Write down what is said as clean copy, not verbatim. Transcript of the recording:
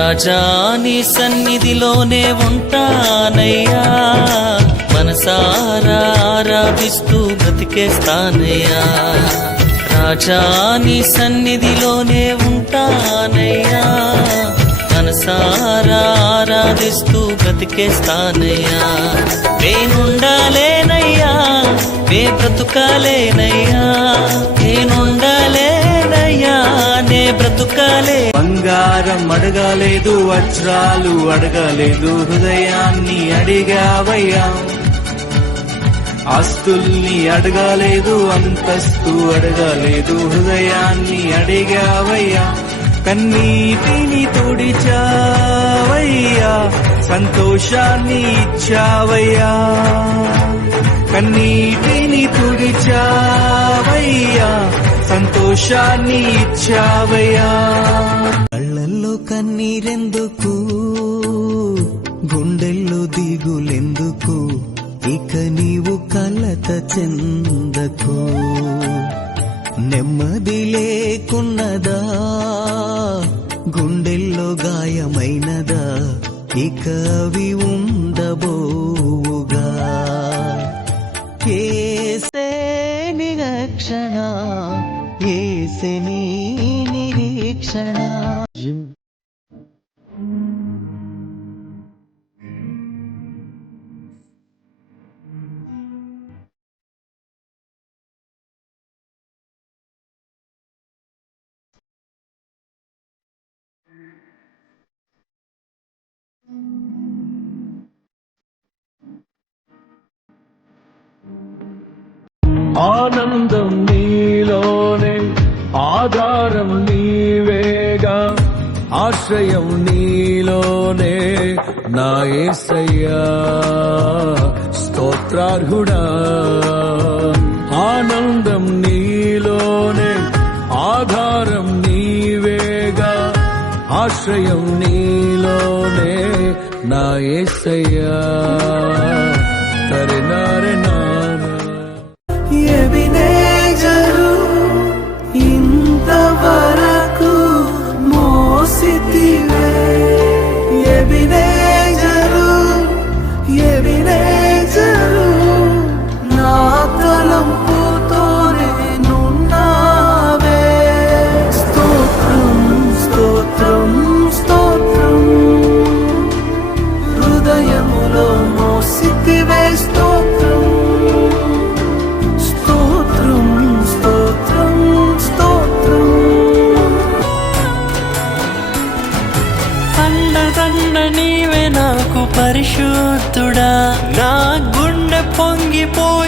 రాజా నీ సన్నిధిలోనే ఉంటానయ్యా, మనసారా ఆరాధిస్తూ బ్రతికేస్తానయ్యా. రాజా నీ సన్నిధిలోనే ఉంటానయ్యా, మనసారా ఆరాధిస్తూ బ్రతికేస్తానయ్యా. నేనుండాలేనయ్యా, నే బ్రతుకాలేనయ్యా, నేనుండాలేనయ్యా, నే బ్రతుకాలే. బంగారం అడగలేదు, వజ్రాలు అడగలేదు, హృదయాన్ని అడిగావయ్యా. ఆస్తుల్ని అడగలేదు, అంతస్తు అడగలేదు, హృదయాన్ని అడిగావయ్యా. కన్నీటిని తుడిచావయ్యా, సంతోషాన్ని ఇచ్చావయ్యా. కన్నీటిని తుడిచావయ్యా, సంతోషాన్ని ఇచ్చావయ్యా. కళ్ళల్లో కన్నీరెందుకు, గుండెల్లో దిగులెందుకు, ఇక నీవు కలత చెందకు. నెమ్మది లేకున్నదా, గుండెల్లో గాయమైనదా, ఇక అవి ఉండబోవుగా. ఏసే నిరీక్షణ, ఏసే నీ నిరీక్షణ. ఆనందం నీలోనే, ఆధారం నీవేగా, ఆశ్రయం నీలోనే నా యేసయ్యా. స్తోత్రార్హుడా, ఆనందం నీలోనే, ఆధారం నీవేగా, ఆశ్రయం నీలోనే నా యేసయ్యా. తరెనారె ఎబినేజరు ఇంతవరకు మోసితివే, ఎబినేజరు ఎబినేజరు నా తలంపుతోనే నున్నావే. స్తోత్రం స్తోత్రం స్తోత్రం, హృదయములో మోసితివే. స్తోత్రం నీవే నాకు పరిశుద్ధుడా, నా గుండె పొంగిపోయి